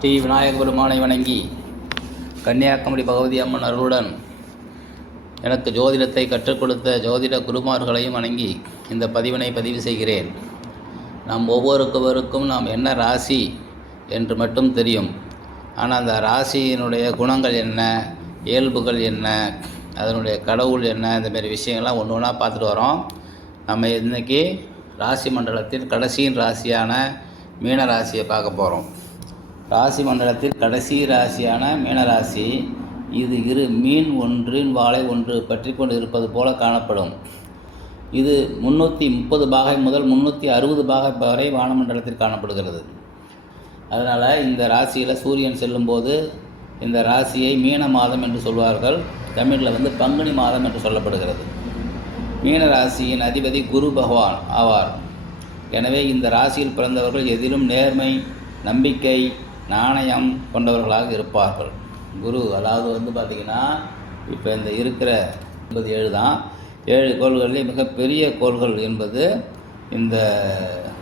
ஸ்ரீ விநாயக பெருமானை வணங்கி கன்னியாகுமரி பகவதி அம்மன் அருளுடன் எனக்கு ஜோதிடத்தை கற்றுக் கொடுத்த ஜோதிட குருமார்களையும் வணங்கி இந்த பதிவினை பதிவு செய்கிறேன். நாம் ஒவ்வொருவருக்கும் நாம் என்ன ராசி என்று மட்டும் தெரியும். ஆனால் அந்த ராசியினுடைய குணங்கள் என்ன இயல்புகள் என்ன அதனுடைய கடவுள் என்ன இந்தமாரி விஷயங்கள்லாம் ஒன்று ஒன்றா பார்த்துட்டு வரோம். நம்ம இன்றைக்கி ராசி மண்டலத்தில் கடைசியின் ராசியான மீன ராசியை பார்க்க போகிறோம் ராசி மண்டலத்தில் கடைசி ராசியான மீனராசி. இது இரு மீன் ஒன்றின் வாழை ஒன்று பற்றி கொண்டு இருப்பது போல காணப்படும். இது முந்நூற்றி முப்பது பாகை முதல் முந்நூற்றி அறுபது பாகை வரை வானமண்டலத்தில் காணப்படுகிறது. அதனால் இந்த ராசியில் சூரியன் செல்லும்போது இந்த ராசியை மீன மாதம் என்று சொல்வார்கள். தமிழில் வந்து பங்குனி மாதம் என்று சொல்லப்படுகிறது. மீன ராசியின் அதிபதி குரு பகவான் ஆவார். எனவே இந்த ராசியில் பிறந்தவர்கள் எதிலும் நேர்மை நம்பிக்கை நாணயம் கொண்டவர்களாக இருப்பார்கள். குரு அதாவது வந்து பார்த்திங்கன்னா இப்போ இந்த இருக்கிற என்பது ஏழு தான். ஏழு கோள்கள்லேயும் மிகப்பெரிய கோள்கள் என்பது இந்த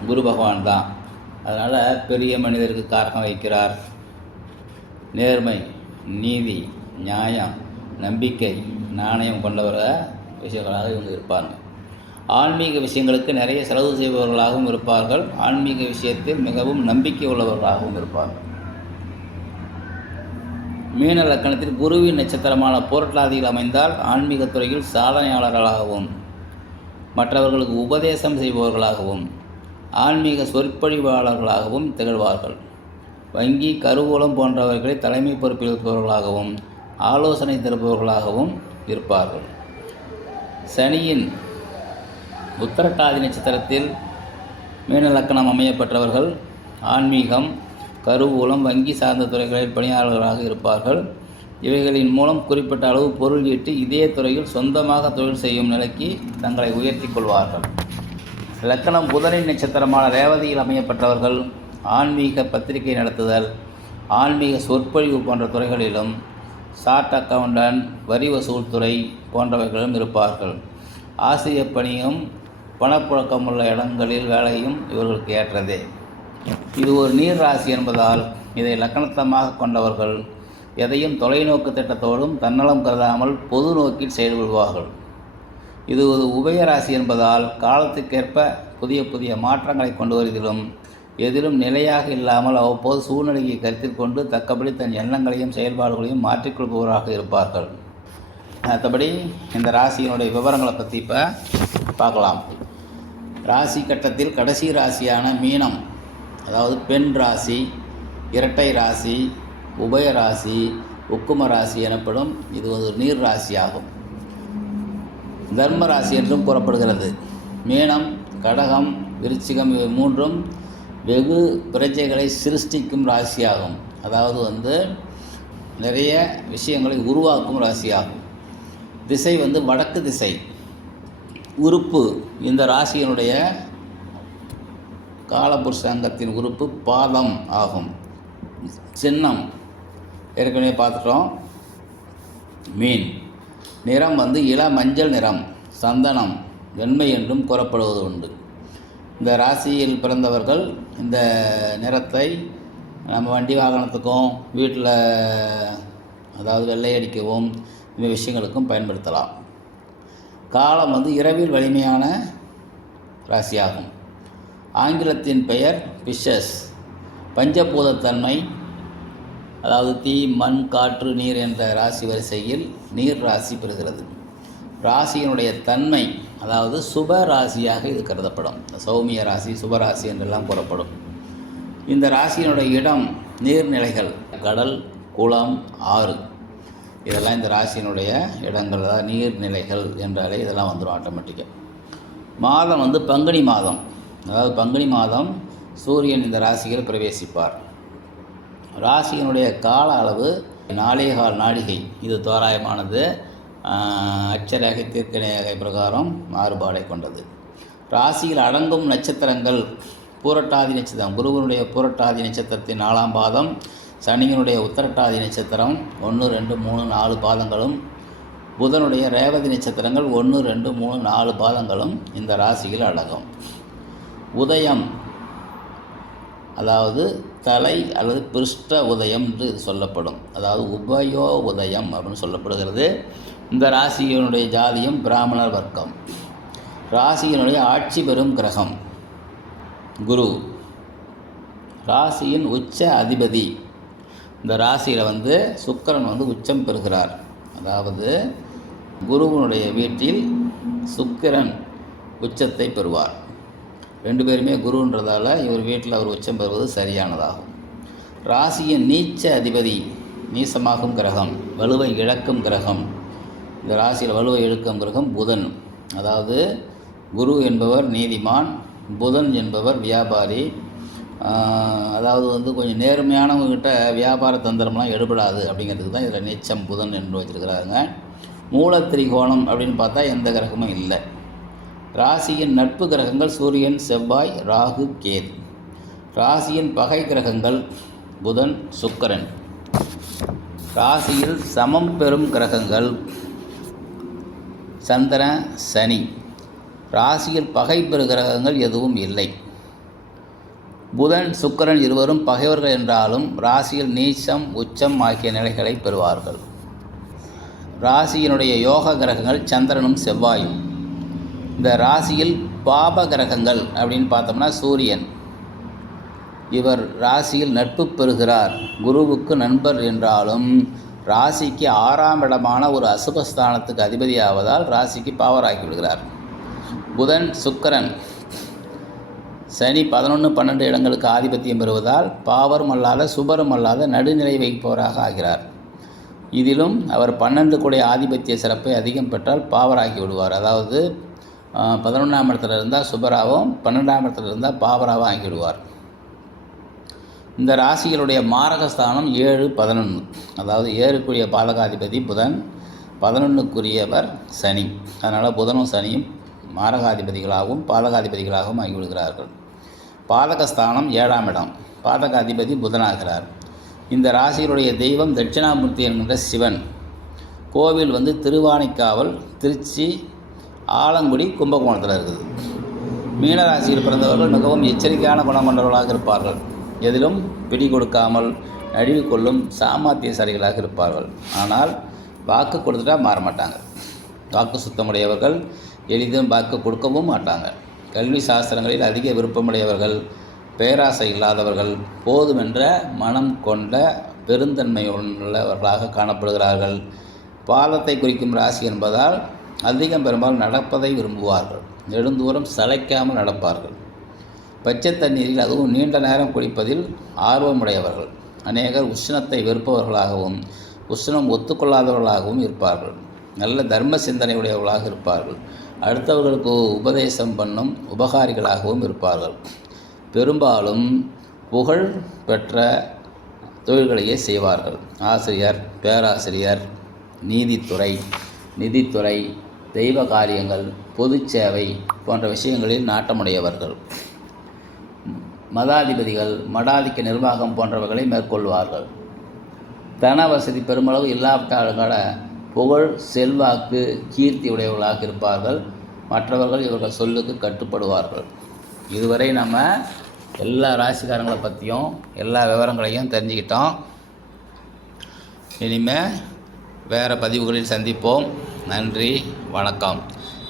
குரு பகவான் தான். அதனால் பெரிய மனிதருக்கு காரகம் வைக்கிறார். நேர்மை நீதி நியாயம் நம்பிக்கை நாணயம் கொண்டவர விஷயங்களாக இவங்க இருப்பாங்க. ஆன்மீக விஷயங்களுக்கு நிறைய செலவு செய்பவர்களாகவும் இருப்பார்கள். ஆன்மீக விஷயத்தில் மிகவும் நம்பிக்கை உள்ளவர்களாகவும் இருப்பார்கள். மீன லக்கணத்தில் குருவின் நட்சத்திரமான போராட்டாதிகள் அமைந்தால் ஆன்மீகத் துறையில் சாதனையாளர்களாகவும் மற்றவர்களுக்கு உபதேசம் செய்பவர்களாகவும் ஆன்மீக சொற்பொழிவாளர்களாகவும் திகழ்வார்கள். வங்கி கருவூலம் போன்றவர்களை தலைமை பொறுப்பில் இருப்பவர்களாகவும் ஆலோசனை தருபவர்களாகவும் இருப்பார்கள். சனியின் உத்தரட்டாதி நட்சத்திரத்தில் மீன அமையப்பெற்றவர்கள் ஆன்மீகம் கருவூலம் வங்கி சார்ந்த துறைகளில் பணியாளர்களாக இருப்பார்கள். இவைகளின் மூலம் குறிப்பிட்ட அளவு பொருள் ஈட்டு இதே துறையில் சொந்தமாக தொழில் செய்யும் நிலைக்கு தங்களை உயர்த்தி கொள்வார்கள். லக்கணம் புதனின் நட்சத்திரமான ரேவதியில் அமையப்பட்டவர்கள் ஆன்மீக பத்திரிகை நடத்துதல் ஆன்மீக சொற்பொழிவு போன்ற துறைகளிலும் சார்ட் அக்கவுண்டன்ட் வரி வசூல் துறை போன்றவைகளும் இருப்பார்கள். ஆசிரியப் பணியும் பணப்புழக்கமுள்ள இடங்களில் வேலையும் இவர்களுக்கு ஏற்றதே. இது ஒரு நீர் ராசி என்பதால் இதை லக்கணத்தமாக கொண்டவர்கள் எதையும் தொலைநோக்கு திட்டத்தோடும் தன்னலம் கருதாமல் பொது நோக்கில் செயல்படுவார்கள் இது ஒரு உபயராசி என்பதால் காலத்துக்கேற்ப புதிய புதிய மாற்றங்களை கொண்டு வருவதிலும் எதிலும் நிலையாக இல்லாமல் அவ்வப்போது சூழ்நிலையை கருத்தில் கொண்டு தக்கபடி தன் எண்ணங்களையும் செயல்பாடுகளையும் மாற்றிக்கொள்பவராக இருப்பார்கள். மற்றபடி இந்த ராசியினுடைய விவரங்களை பற்றி இப்போ பார்க்கலாம். ராசி கட்டத்தில் கடைசி ராசியான மீனம் அதாவது பெண் ராசி இரட்டை ராசி உபய ராசி உக்கும ராசி எனப்படும் இது ஒரு நீர் ராசியாகும். தர்ம ராசி என்றும் கூறப்படுகிறது. மீனம் கடகம் விருச்சிகம் இவை மூன்றும் வெகு பிரஜைகளை சிருஷ்டிக்கும் ராசியாகும். அதாவது வந்து நிறைய விஷயங்களை உருவாக்கும் ராசியாகும். திசை வந்து வடக்கு திசை. உறுப்பு இந்த ராசியினுடைய காலபுருஷ அங்கத்தின் உறுப்பு பாதம் ஆகும். சின்னம். ஏற்கனவே பார்த்துட்டோம். மீன். நிறம் வந்து இள மஞ்சள் நிறம். சந்தனம். வெண்மை என்றும் கூறப்படுவது உண்டு. இந்த ராசியில் பிறந்தவர்கள் இந்த நிறத்தை நம்ம வண்டி வாகனத்துக்கும் வீட்டில் அதாவது வெள்ளை அடிக்கவும் இந்த விஷயங்களுக்கும் பயன்படுத்தலாம். காலம் வந்து இரவில் வலிமையான ராசியாகும். ஆங்கிலத்தின் பெயர் பிஷஸ் பஞ்சபூதத்தன்மை அதாவது தீ மண் காற்று நீர் என்ற ராசி வரிசையில் நீர் ராசி பெறுகிறது. ராசியினுடைய தன்மை அதாவது சுப ராசியாக இது கருதப்படும். சௌமிய ராசி சுபராசி என்றெல்லாம் கூறப்படும். இந்த ராசியினுடைய இடம் நீர்நிலைகள் கடல் குளம் ஆறு. இதெல்லாம் இந்த ராசியினுடைய இடங்கள் அதாவது நீர்நிலைகள் என்றாலே இதெல்லாம் வந்துடும் ஆட்டோமேட்டிக்காக மாதம் வந்து பங்குனி மாதம். அதாவது பங்குனி மாதம் சூரியன் இந்த ராசியில் பிரவேசிப்பார். ராசியினுடைய கால அளவு நாளே கால் நாழிகை. இது தோராயமானது. அச்சரேகை தீர்க்கநேகை பிரகாரம் மாறுபாடை கொண்டது. ராசியில் அடங்கும் நட்சத்திரங்கள் பூரட்டாதி நட்சத்திரம். குருவனுடைய பூரட்டாதி நட்சத்திரத்தின் நாலாம் பாதம் சனியினுடைய உத்தரட்டாதி நட்சத்திரம் ஒன்று ரெண்டு மூணு நாலு பாதங்களும் புதனுடைய ரேவதி நட்சத்திரங்கள் ஒன்று ரெண்டு மூணு நாலு பாதங்களும் இந்த ராசியில் அடங்கும். உதயம். அதாவது தலை அல்லது பிருஷ்ட உதயம் என்று இது சொல்லப்படும். அதாவது உபயோ உதயம் அப்படின்னு சொல்லப்படுகிறது. இந்த ராசியினுடைய ஜாதியும் பிராமணர் வர்க்கம். ராசியினுடைய ஆட்சி பெறும் கிரகம். குரு. ராசியின் உச்ச அதிபதி. இந்த ராசியில் வந்து சுக்கிரன் வந்து உச்சம் பெறுகிறார். அதாவது குருவனுடைய வீட்டில் சுக்கிரன் உச்சத்தை பெறுவார். ரெண்டு பேருமே குருன்றதால் இவர் வீட்டில் அவர் உச்சம் பெறுவது சரியானதாகும். ராசியின் நீச்ச அதிபதி நீசமாகும் கிரகம் வலுவை இழக்கும் கிரகம். இந்த ராசியில் வலுவை இழக்கும் கிரகம் புதன். அதாவது குரு என்பவர் நீதிமான் புதன் என்பவர் வியாபாரி. அதாவது வந்து கொஞ்சம் நேர்மையானவங்ககிட்ட வியாபார தந்திரம்லாம் எடுபடாது அப்படிங்கிறதுக்கு தான் இதில் நீச்சம் புதன் என்று வச்சுருக்கிறாங்க. மூலத்திரிகோணம் அப்படின்னு பார்த்தா எந்த கிரகமும் இல்லை. ராசியின் நட்பு கிரகங்கள் சூரியன் செவ்வாய் ராகு கேது. ராசியின் பகை கிரகங்கள் புதன் சுக்கரன். ராசியில் சமம் பெறும் கிரகங்கள் சந்திரன் சனி. ராசியில் பகை பெறு கிரகங்கள் எதுவும் இல்லை. புதன் சுக்கரன் இருவரும் பகைவர்கள் என்றாலும் ராசியில் நீச்சம் உச்சம் ஆகிய நிலைகளை பெறுவார்கள். ராசியினுடைய யோக கிரகங்கள் சந்திரனும் செவ்வாயும். இந்த ராசியில் பாப கிரகங்கள் அப்படின்னு பார்த்தோம்னா சூரியன். இவர் ராசியில் நட்பு பெறுகிறார். குருவுக்கு நண்பர் என்றாலும் ராசிக்கு ஆறாம் இடமான ஒரு அசுபஸ்தானத்துக்கு அதிபதியாவதால் ராசிக்கு பாவராக்கி விடுகிறார். புதன் சுக்கரன். சனி பதினொன்று பன்னெண்டு இடங்களுக்கு ஆதிபத்தியம் பெறுவதால் பாவரும் அல்லாத சுபரும் அல்லாத நடுநிலை வைப்பவராக ஆகிறார். இதிலும் அவர் பன்னெண்டு கூடிய ஆதிபத்திய சிறப்பை அதிகம் பெற்றால் பாவராகி விடுவார். அதாவது பதினொன்றாம் இடத்துல இருந்தால் சுபராவும் பன்னெண்டாம் இடத்துல இருந்தால் பாபராவும் ஆகிவிடுவார் இந்த ராசிகளுடைய மாரகஸ்தானம் ஏழு பதினொன்று அதாவது ஏழுக்குரிய பாலகாதிபதி புதன் பதினொன்றுக்குரியவர் சனி. அதனால் புதனும் சனியும் மாரகாதிபதிகளாகவும் பாலகாதிபதிகளாகவும் ஆகிவிடுகிறார்கள் பாலகஸ்தானம் ஏழாம் இடம். பாதகாதிபதி புதனாகிறார். இந்த ராசியினுடைய தெய்வம் தட்சிணாமூர்த்தி என்கின்ற சிவன். கோவில் வந்து திருவானைக்காவல் திருச்சி ஆலங்குடி கும்பகோணத்தில் இருக்குது. மீனராசியில் பிறந்தவர்கள் மிகவும் எச்சரிக்கையான குணம் கொண்டவர்களாக இருப்பார்கள். எதிலும் பிடி கொடுக்காமல் நழுவி கொள்ளும் சாமர்த்தியசாலிகளாக இருப்பார்கள். ஆனால் வாக்கு கொடுத்துட்டா மாற மாட்டாங்க. வாக்கு சுத்தமுடையவர்கள் எளிதும் வாக்கு கொடுக்கவும் மாட்டாங்க. கல்வி சாஸ்திரங்களில் அதிக விருப்பமுடையவர்கள் பேராசை இல்லாதவர்கள் போதுமென்ற மனம் கொண்ட பெருந்தன்மை உள்ளவர்களாக காணப்படுகிறார்கள். பாலத்தை குறிக்கும் ராசி என்பதால் அதிகம் பெரும்பாலும் நடப்பதை விரும்புவார்கள். நெடுந்தூரம் சளைக்காமல் நடப்பார்கள். பச்சை தண்ணீரில் அதுவும் நீண்ட நேரம் குடிப்பதில் ஆர்வமுடையவர்கள். அநேகர் உஷ்ணத்தை வெறுப்பவர்களாகவும் உஷ்ணம் ஒத்துக்கொள்ளாதவர்களாகவும் இருப்பார்கள். நல்ல தர்ம சிந்தனை உடையவர்களாக இருப்பார்கள். அடுத்தவர்களுக்கு உபதேசம் பண்ணும் உபகாரிகளாகவும் இருப்பார்கள். பெரும்பாலும் புகழ் பெற்ற தொழில்களையே செய்வார்கள். ஆசிரியர் பேராசிரியர் நீதித்துறை நிதித்துறை தெய்வ காரியங்கள் பொது சேவை போன்ற விஷயங்களில் நாட்டமுடையவர்கள். மதாதிபதிகள் மடாதிக்க நிர்வாகம் போன்றவைகளை மேற்கொள்வார்கள். தன வசதி பெருமளவு இல்லாவிட்டாலும் கூட புகழ் செல்வாக்கு கீர்த்தி உடையவர்களாக இருப்பார்கள். மற்றவர்கள் இவர்கள் சொல்லுக்கு கட்டுப்படுவார்கள். இதுவரை நம்ம எல்லா ராசிக்காரங்களை பற்றியும் எல்லா விவரங்களையும் தெரிஞ்சுக்கிட்டோம். இனிமேல் வேறு பதிவுகளில் சந்திப்போம். நன்றி வணக்கம்.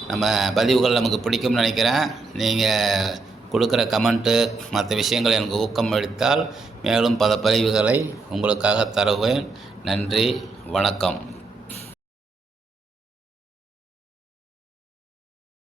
நம்ம பதிவுகள் நமக்கு பிடிக்கும்னு நினைக்கிறேன். நீங்கள் கொடுக்குற கமெண்ட்டு மற்ற விஷயங்கள் எனக்கு ஊக்கம் அளித்தால் மேலும் பல பதிவுகளை உங்களுக்காக தருவேன். நன்றி வணக்கம்.